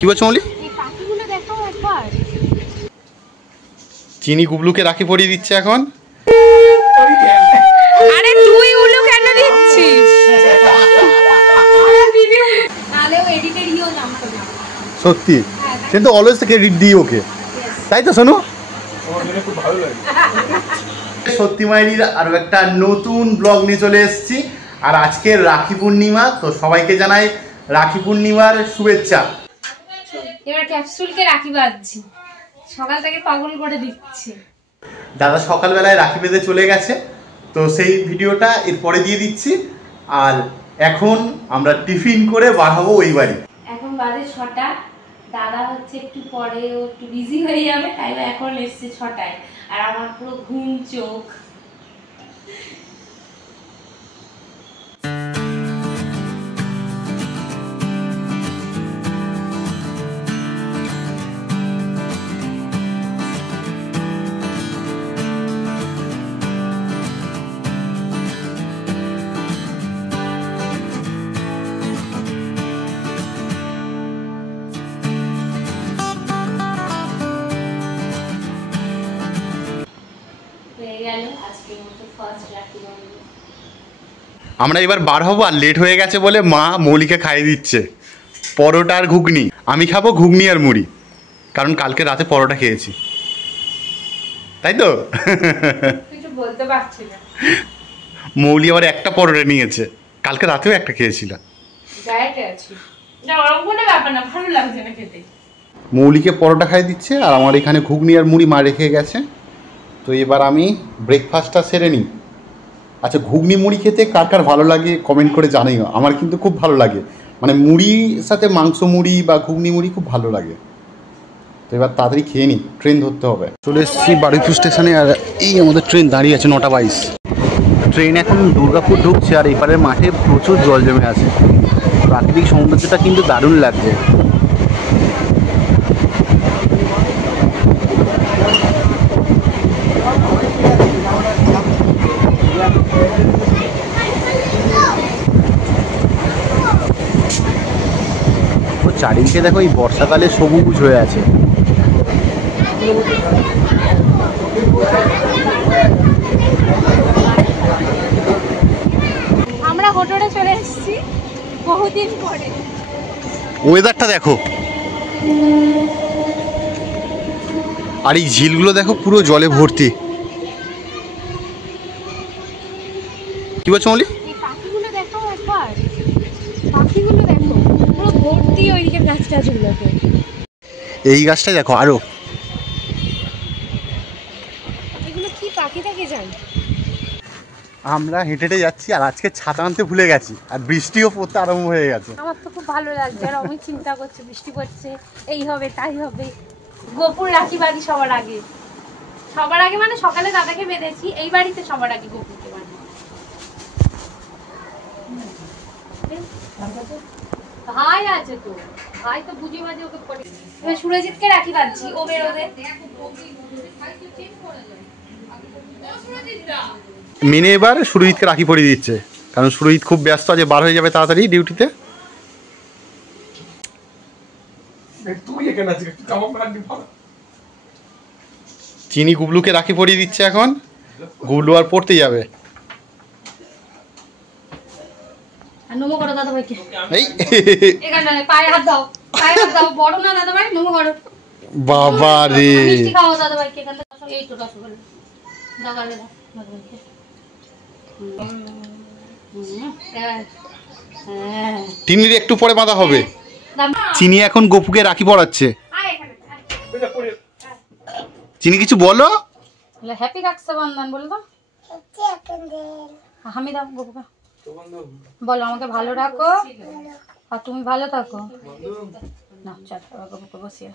কি বলছো মলি? চিনি গুবলুকে রাখি পরিয়ে দিচ্ছে এখন। আরে তুই উলু কেন দিচ্ছিস? সত্যি কিন্তু অলওয়েজ ক্রেডিট দিই ওকে, তাই তো শোনো? সত্যি মায়ের আরো একটা নতুন ব্লগ নিয়ে চলে এসেছি। আর আজকে রাখি পূর্ণিমা, তো সবাইকে জানাই রাখি পূর্ণিমার শুভেচ্ছা। এবার ক্যাপসুলকে রাখি বাঁধছি, সকাল থেকে পাগল করে দিচ্ছে। দাদা সকালবেলায় রাখি বেঁধে চলে গেছে, তো সেই ভিডিওটা এরপরে দিয়ে দিচ্ছি। আর এখন আমরা টিফিন করে বার হবো ওই বাড়ি। এখন বাজে 6টা, দাদা হচ্ছে একটু পরে ও একটু বিজি হয়ে যাবে, তাই এখন এসছে 6টায়। আর আমার পুরো ঘুম চোখ। আমরা এবার বার হবো, আর লেট হয়ে গেছে বলে মা মৌলিকে খাইয়ে দিচ্ছে পরোটা আর ঘুগনি। আমি খাবো ঘুগনি আর মুড়ি, কারণ কালকে রাতে পরোটা খেয়েছি, তাই তো? কিছু বলতে পারছি না। মৌলি আবার একটা পরোটা নিয়েছে, কালকে রাতেও একটা খেয়েছিল। ডায়েটে আছি না, ওরকম কোনো ব্যাপার না, ভালো লাগছে না খেতে। মৌলিকে পরোটা খাইয়ে দিচ্ছে, আর আমার এখানে ঘুগনি আর মুড়ি মা রেখে গেছে। তো এবার আমি ব্রেকফাস্টটা সেরে নিই। আচ্ছা, ঘুগনি মুড়ি খেতে কার কার ভালো লাগে কমেন্ট করে জানাইও। আমার কিন্তু খুব ভালো লাগে, মানে মুড়ির সাথে মাংস মুড়ি বা ঘুগনি মুড়ি খুব ভালো লাগে। তো এবার তাড়াতাড়ি খেয়ে নিই, ট্রেন ধরতে হবে। চলে এসেছি বারুইপুর স্টেশনে, আর এই আমাদের ট্রেন দাঁড়িয়ে আছে 9:22। ট্রেন এখন দুর্গাপুর ঢুকছে, আর এপারের মাঠে প্রচুর জল জমে আছে। প্রাকৃতিক সৌন্দর্যটা কিন্তু দারুণ লাগছে। চারিদিকে দেখো, এই বর্ষাকালে সবুজ হয়ে আছে। আমরা হোটেলে চলে এসেছি বহুদিন পরে। ওয়েদারটা দেখো, আর এই ঝিলগুলো দেখো পুরো জলে ভর্তি। কি বলছো মলি? পাখিগুলো দেখো একবার, পাখিগুলো দেখো পুরো ভর্তি ওইদিকে গাছ গাছগুলোতে। এই গাছটা দেখো আরো। এগুলো কি পাখি থাকে জান? আমরা হেঁটে হেঁটে যাচ্ছি, আর আজকে ছাতা আনতে ভুলে গেছি, আর বৃষ্টিও পড়তে আরম্ভ হয়ে গেছে। আমার তো খুব ভালো লাগছে, আর আমি চিন্তা করছি বৃষ্টি পড়ছে, এই হবে তাই হবে। গোপুর রাখি বাঁধি সবার আগে, সবার আগে মানে সকালে দাদাকে বেঁধেছি, এই বাড়িতে সবার আগে গোপুকে বাঁধি। ভাই আছে তো, ভাই তো বুঝি বাজে ওকে পড়ে। এবার সুরজিৎকে রাখি বাঁধছি, ও বেরোবে। মিনে এবার সুরজিৎকে রাখি পরিয়ে দিচ্ছে, কারণ সুরজিৎ খুব ব্যস্ত আছে, বার হয়ে যাবে তাড়াতাড়ি ডিউটিতে। চিনি গুবলুকে রাখি পরিয়ে দিচ্ছে এখন, গুবলু আর পড়তে যাবে। নমো করো দাদা ভাইকে, এই এখানে পায়ে হাত দাও, পায়ে হাত দাও, বড় না দাদা ভাই, নমো করো। বাবা রে, মিষ্টি খাও দাদা ভাইকে, এখান থেকে এই তো রসগোল্লা দাদা ভাই দাও দাদা ভাইকে। চিনির একটু পরে বাঁধা হবে। চিনি এখন গপুকে রাখি পরাচ্ছে। চিনি কিছু বলো। হ্যাপি রক্ষাবন্ধন বলো তো। আমি দাও গপুকে, বলো আমাকে ভালো রাখো আর তুমি ভালো থাকো। না চল গপুকে বসিয়ে।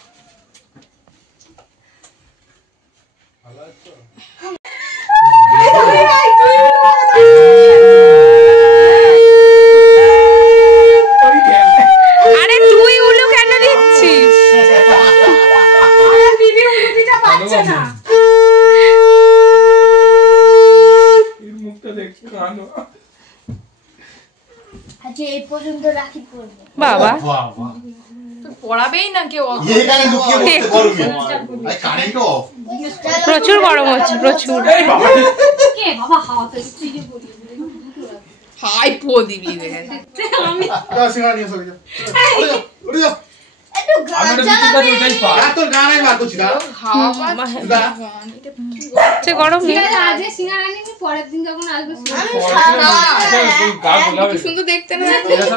আরে তুই উলু কেন দিচ্ছিস? দিদি উলু দিতে পারছে না। এর মুখটা দেখতে কানো। আজ এই পর্যন্ত রাখি পড়বো বাবা। পড়াবেই না কেউ। এখানে লুকিয়ে বসতে গরমে ভাই কারেন্ট অফ প্রচুর গরম হচ্ছে প্রচুর। কে বাবা হাওয়া তো তুই যে বলি হাই পো দিবি দেখেন আমি সিঙ্গারা নিয়ে চলে যাও উড়ে যাও একটু গান চালাবে তোর গানাই বার করছি না হাওয়া পাচ্ছে গরম নেই। ঠিক আছে আজকে সিঙ্গারা নিয়ে পরের দিন যখন আসবে আমি সুন্দর দেখতে না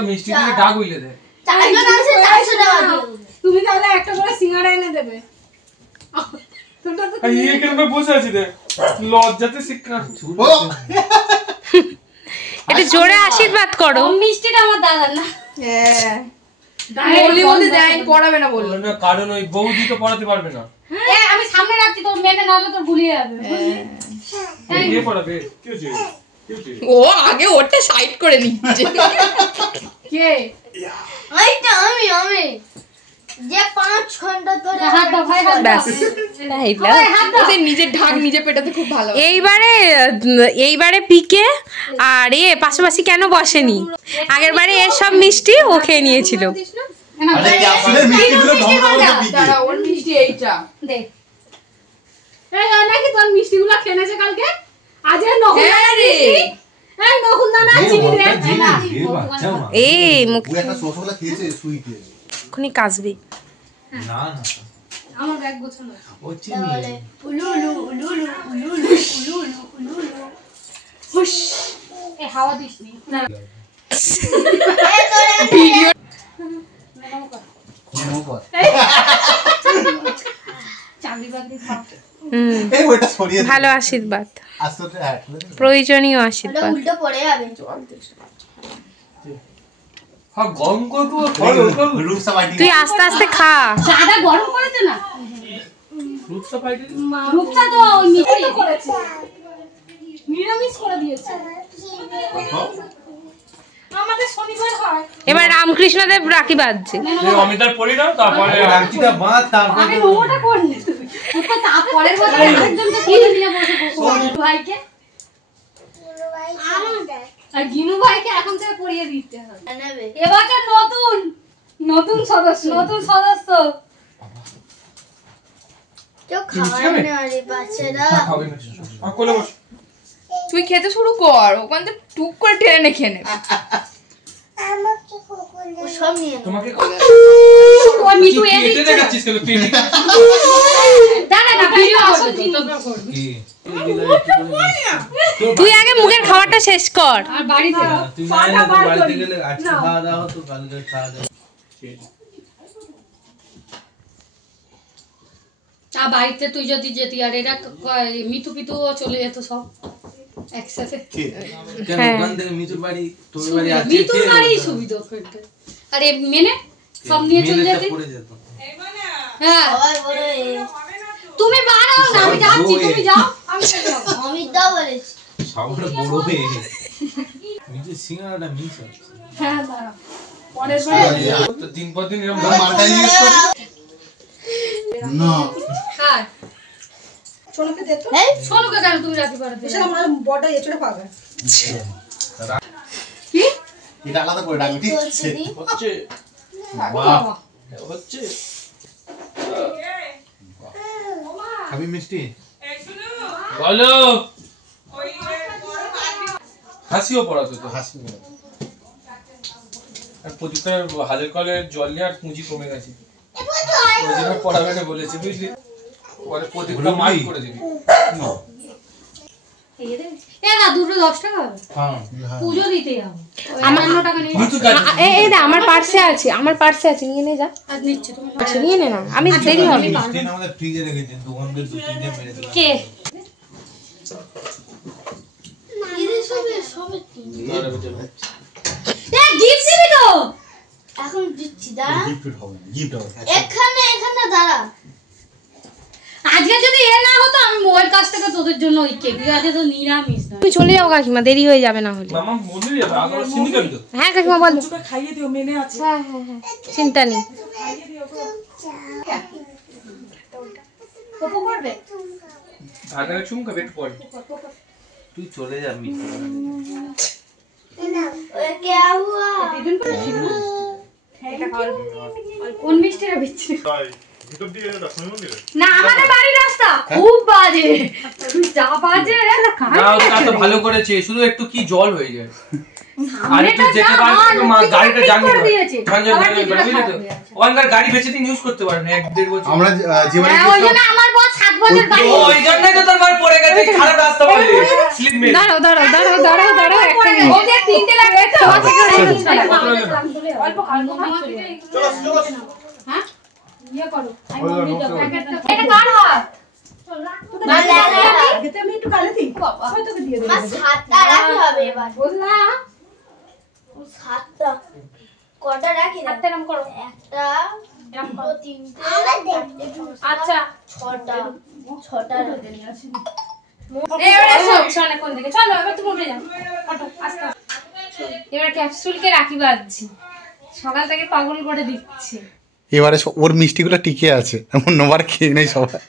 মিষ্টি দিয়ে ডাক হইলে দেয়। চারজন আছে 400 টাকা তুমি তাহলে একটা করে সিঙ্গারা এনে দেবে তোটা তো এই কেন বসে আছি রে লজ্জাতে শিক্ষা একটু জোরে আশীর্বাদ করো। মিষ্টিটা আমার দাদার না হ্যাঁ বলি বলি দেয় পড়াবে না বললো না, কারণ ওই বৌদি তো পড়াতে পারবে না। আমি সামনে রাখছি তোর মেনে নাহলে তোর ভুলিয়ে যাবে কে পড়াবে? কি হচ্ছে? কি হচ্ছে? ও আগে ওটা সাইড করে নিচ্ছে কে আমি যে 5 ঘন্টা ধরে হাত দাও ভাই হাত দাও ব্যাস ওদের নিজের ঢাক নিজে পেটাতে খুব ভালো এইবারে পিকে আর পাশাপাশি কেন বসেনি? আগের বারে এর সব মিষ্টি ও খেয়ে নিয়েছিল। আরে ক্যাপসুলের মিষ্টিগুলো ঢমঢম করে দিকে দাঁড়া ওর মিষ্টি এইটা দে এই নাকি তোর মিষ্টিগুলো খেনেছে কালকে আজ নকুল রে এই নকুল দানা চিনি রে মুখ ও একটা রসগোল্লা খেয়েছে সুইট এক্ষুনি কাজবে। না না আমার ব্যাগ গোছানো ও চিনি উলু উলু উলু উলু উলু উলু উলু উলু উলু হুশ এই হাওয়া দিস নি না ভিডিও চাবি বাগদি খাও এই ওটা সরিয়ে দে ভালো আশীর্বাদ, আস্তে প্রয়োজনীয় ওটা আশীর্বাদ। উল্টো পড়ে যাবে হ্যাঁ গরম করবো রূপসা বাইটি তুই আস্তে আস্তে খা। চাটা গরম করেছে না রূপসা পাইতে রূপসা তো মিষ্টি করেছে নিরামিষ করে দিয়েছে আমাদের শনিবার হয় এবার রামকৃষ্ণদেব রাখি বাজছে। অমিতার পড়ি দাও তারপরে রাখিটা বাঁধ তারপর আগে ওটা করলি তুই তারপরের বছর আরেকজনকে কোলে নিয়ে বসে ভাইকে আর গিনু ভাইকে এখন থেকে পড়িয়ে দিতে হবে নেবে এবছর নতুন সদস্য কেউ খাওয়ায় না রে বাচ্চারা খাবে না আর কোলে বস তুই খেতে শুরু কর ওখান থেকে টুক করে টেনে খেয়ে নেবে ও সব নিয়ে নেবে তোমাকে ও মিঠু এ কেটে দিচ্ছে দেখাচ্ছিস কেন পেটি দাঁড়া না ভিডিও করছি কি তুই আগে মুখের খাবারটা শেষ কর। আর বাড়িতে তুই না এলে তো বাড়িতে গেলে আজকে খাওয়া দাওয়া হতো কালকে খাওয়া দাওয়া বাড়িতে তুই যদি যেতি আর এরা মিঠু পিতু চলে যেত সব একসাথে কেন হ্যাঁ। ওখান থেকে মিতুর বাড়ি তোর বাড়ি আছে মিতুর বাড়ি সুবিধা ওখানটা আরে মেনে সব নিয়ে চলে যেতি পড়ে যেত হ্যাঁ সবাই বলে তুমি বাড়াও না আমি যাচ্ছি তুমি যাও আমি চলে যাবো অমিত দা বলেছে সবটা বড় হয়ে মিতুর সিঙ্গারাটা মিস আছে হ্যাঁ দাঁড়াও পরের বার তো দিন পর দিন এরকম মার্কা ইউজ কর না হ্যাঁ সোনুকে দে তো এই সোনুকে কেন তুমি রাখি পাঠাতে সেটা আমার বড় এচড়ে পাবে কি এটা আলাদা করে রাখবি ঠিক আছে দি হচ্ছে বাহ হচ্ছে খাবি মিষ্টি বলো হাসিও পড়াতো তো হাসি আর প্রদীপের হাজার কলের জল নিয়ে আর পুঁজি কমে গেছে ওই জন্য পড়াবে না বলেছে বুঝলি পরে প্রদীপটা মাইক করে দিবি এ না দুটো 10 টাকা হবে হ্যাঁ পুজো দিতে যাবো আমার 51 টাকা নিয়ে মিঠু গাছ এই দা আমার পার্সে আছে নিয়ে নে যা। আজ নিচ্ছে তুমি আচ্ছা নিয়ে নে না, আমি দেরি হবে। মিষ্টি না আমাদের ফ্রিজে রেখেছি দোকান থেকে 2-3 মেরে দিলাম কে ইরে সবে এ গিফট দিবি তো এখন দিচ্ছি দাঁড়া গিফট হবে গিফট হবে এখানে দাঁড়া আজকে যদি এ না হতো আমি মোবাইল কাছ থেকে তোদের জন্য ওই কেক আজকে তো নিরামিষ না তুমি চলে যাও কাকিমা, দেরি হয়ে যাবে না হলে। মামা মন্দির যাবে আগে সিনি খাবি তো হ্যাঁ কাকিমা বল। খাইয়ে দিও মেনে আছে হ্যাঁ চিন্তা নেই। কত করবে ধানের চুম খাবে একটু পরে তুই চলে যা মিষ্টি ওয়ে क्या हुआ এটা খাওয়ার অল্প কোন মিষ্টিটা বিচ্ছিরি না আমাদের বাড়ির রাস্তা খুব বাজে যা বাজে ভালো করেছে, শুধু একটু কি জল হয়ে যায় আর একটু যেতে পারবে মা গাড়িটা জানিয়ে দিয়েছে ওখানকার গাড়ি বেশি দিন ইউজ করতে পারে না 1-1.5 বছর আমরা জীবনে ওই জন্য আমার বড় 7 বছর গাড়ি ওই জন্যই তো তোর মার পড়ে গেছে খারাপ রাস্তা বলে স্লিপ মেরে দাঁড়াও একটা মিনিট ওদের 3টে লাগছে অল্প হ্যাঁ ইয়ে করো এটা কার হাত আমি একটু কালে দিই হয়তো দিয়ে দেবো সাতটা রাখি হবে এবার বললা সাতটা কটা রাখি না হাতটা নাম করো একটা তিনটে আচ্ছা ছটা এবারে সবছ না কোন দিকে চলো এবার তুমি উঠে যাও অটো আস্তে এবার ক্যাপসুলকে রাখি বাঁধছি সকাল থেকে পাগল করে দিচ্ছে এবারে ওর মিষ্টিগুলো টিকে আছে, এমন নোবার খেয়ে নেই সবাই।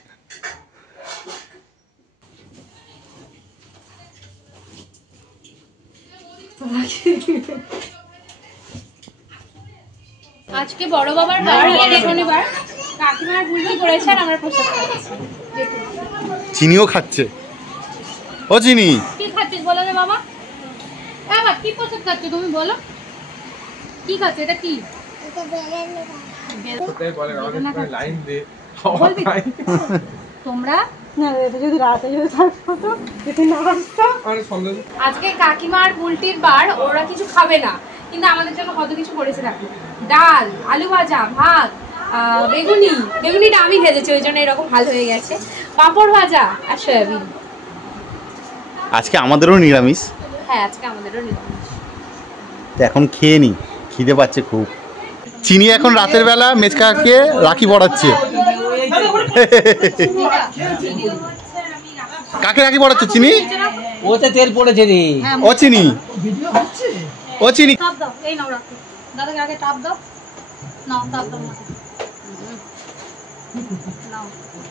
আজকে বড় বাবার বার দেখুন এবার কাকিমার বুলবি করেছে আর আমরা প্রসাদ খাচ্ছি চিনিও খাচ্ছে। ও চিনি কি খাচ্ছিস বলো রে বাবা বাবা কি প্রসাদ খাচ্ছ তুমি বলো কি খাচ্ছ এটা কি লাইন দে তোমরা না এটা যদি রাতে যদি থাকতো তো যদি না আসতো আজকে কাকিমার বুলটির বার ওরা কিছু খাবে না কিন্তু আমাদের জন্য কত কিছু করেছে দেখো ডাল আলু ভাজা ভাত বেগুনিটা আমি ভেজেছি ওই জন্য এরকম হাল হয়ে গেছে পাঁপড় ভাজা আর সয়াবিন আজকে আমাদেরও নিরামিষ, হ্যাঁ আজকে আমাদেরও নিরামিষ তো এখন খেয়ে নি, খিদে পাচ্ছে খুব। চিনি এখন রাতের বেলা মেচকাকে রাখি পড়াচ্ছে। কাকে রাখি পড়াচ্ছ চিনি? ওতে তেল পড়েছে রে। ও চিনি ও চিনি টাপ দাও এই নাও রাখো দাদাকে আগে টাপ দাও নাও টাপ দাও নাও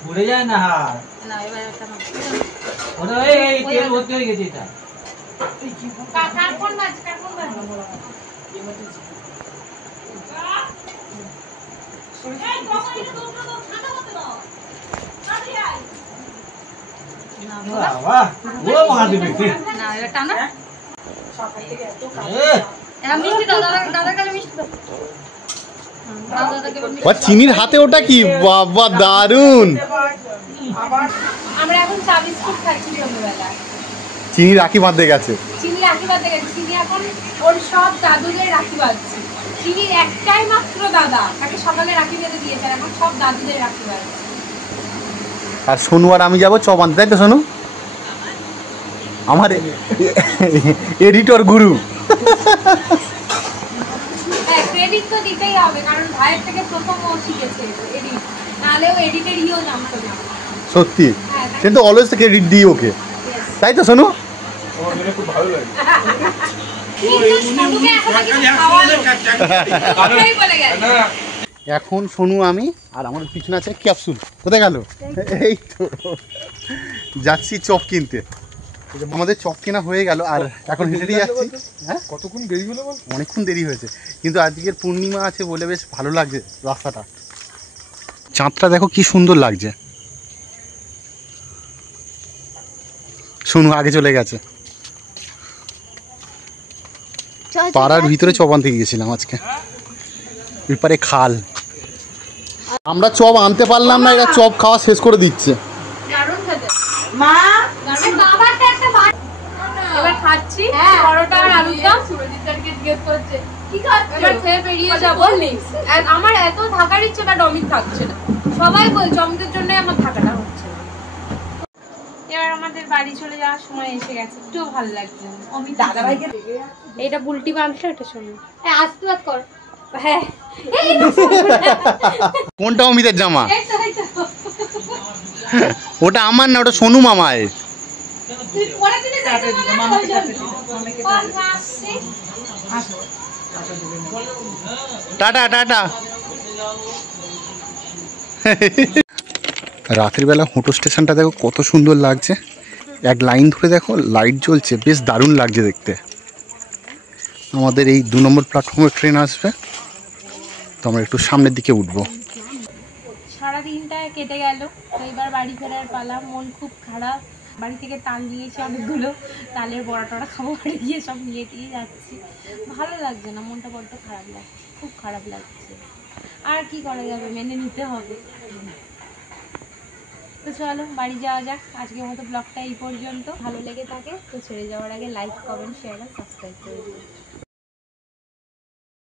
পড়ে যায় না হাত। না এবার একটা নাও ওটা এই তেল ভর্তি হয়ে গেছে এটা। কার কোন মাছ বাবা ও মহাদেবী না এটা টানা এ এটা মিষ্টি দাও দাদার কাছে মিষ্টি দাও ও চিনির হাতে ওটা কি বাবা দারুন। আমরা এখন চা বিস্কুট খাচ্ছি সন্ধ্যাবেলা চিনি রাখি বাঁধতে গেছে। চিনি রাখি বাঁধতে গেছে চিনি এখন ওর সব দাদুদের রাখি বাঁধছে চিনির একটাই মাত্র দাদা তাকে সকালে রাখি বেঁধে দিয়েছে এখন সব দাদুদের রাখি বাঁধছে আর সোনু আর আমি যাবো চপ আনতে, তাই তো সোনু? আমার এডিটর গুরু। হ্যাঁ ক্রেডিট তো দিতেই হবে কারণ ভাইয়ের থেকে প্রথম ও শিখেছে এডিট নাহলে ও এডিটের ইও জানতো না সত্যি, কিন্তু অলওয়েজ ক্রেডিট দিই ওকে, তাই তো সোনু? খুব ভালো লাগে এখন সোনু আমি আর আমার পিছনে আছে ক্যাপসুল। কোথায় গেল? এই তো যাচ্ছি চপ কিনতে। আমাদের চপ কেনা হয়ে গেল আর এখন হেঁটে যাচ্ছি। হ্যাঁ কতক্ষণ দেরি হলো বল? অনেকক্ষণ দেরি হয়েছে, কিন্তু আজকের পূর্ণিমা আছে বলে বেশ ভালো লাগছে রাস্তাটা। চাঁদটা দেখো কি সুন্দর লাগছে। সোনু আগে চলে গেছে। পাড়ার ভিতরে চপ আনতে গিয়েছিলাম আজকে, এরপরে খাল। আমরা চপ আনতে পারলাম না, এরা চপ খাওয়া শেষ করে দিচ্ছে। মা বাবারটা একটা এবার খাচ্ছি পরোটা আর আলুর দম সুরজিৎদারকে জিজ্ঞেস করছে কি খাচ্ছ এবার খেয়ে বেরিয়ে যাবো আমার এত থাকার ইচ্ছে বাট অমিত থাকছে না সবাই বলছে অমিতের জন্য আমার থাকাটা হচ্ছে না এবার আমাদের বাড়ি চলে যাওয়ার সময় এসে গেছে একটু ভালো লাগছে অমিত দাদা ভাইকে এটা বুলটি বাঁধলো এটা শোনো আশীর্বাদ কর হ্যাঁ কোনটা অমিতের জামা? ওটা আমার না, ওটা সোনু মামায়ের। Tata tata. রাতের বেলা হোটো স্টেশনটা দেখো কত সুন্দর লাগছে, এক লাইন ধরে দেখো লাইট জ্বলছে, বেশ দারুণ লাগছে দেখতে। আমাদের এই 2 নম্বর প্ল্যাটফর্মে ট্রেন আসবে, তো আমরা একটু সামনের দিকে উঠবো। সারাদিনটা কেটে গেল, তো এবার বাড়ি ফেরার পালা। মন খুব খারাপ, বাড়ি থেকে তাল নিয়েছি অনেকগুলো, তালের বড়া টড়া খাবো, বাড়ি গিয়ে সব নিয়ে দিয়ে যাচ্ছি। ভালো লাগছে না, মনটা বড্ড খারাপ লাগছে, খুব খারাপ লাগছে। আর কি করা যাবে, মেনে নিতে হবে। তো চলো বাড়ি যাওয়া যাক। আজকের মতো ব্লগটা এই পর্যন্ত। ভালো লেগে থাকে তো ছেড়ে যাওয়ার আগে লাইক, কমেন্ট, শেয়ার আর সাবস্ক্রাইব করে দিও।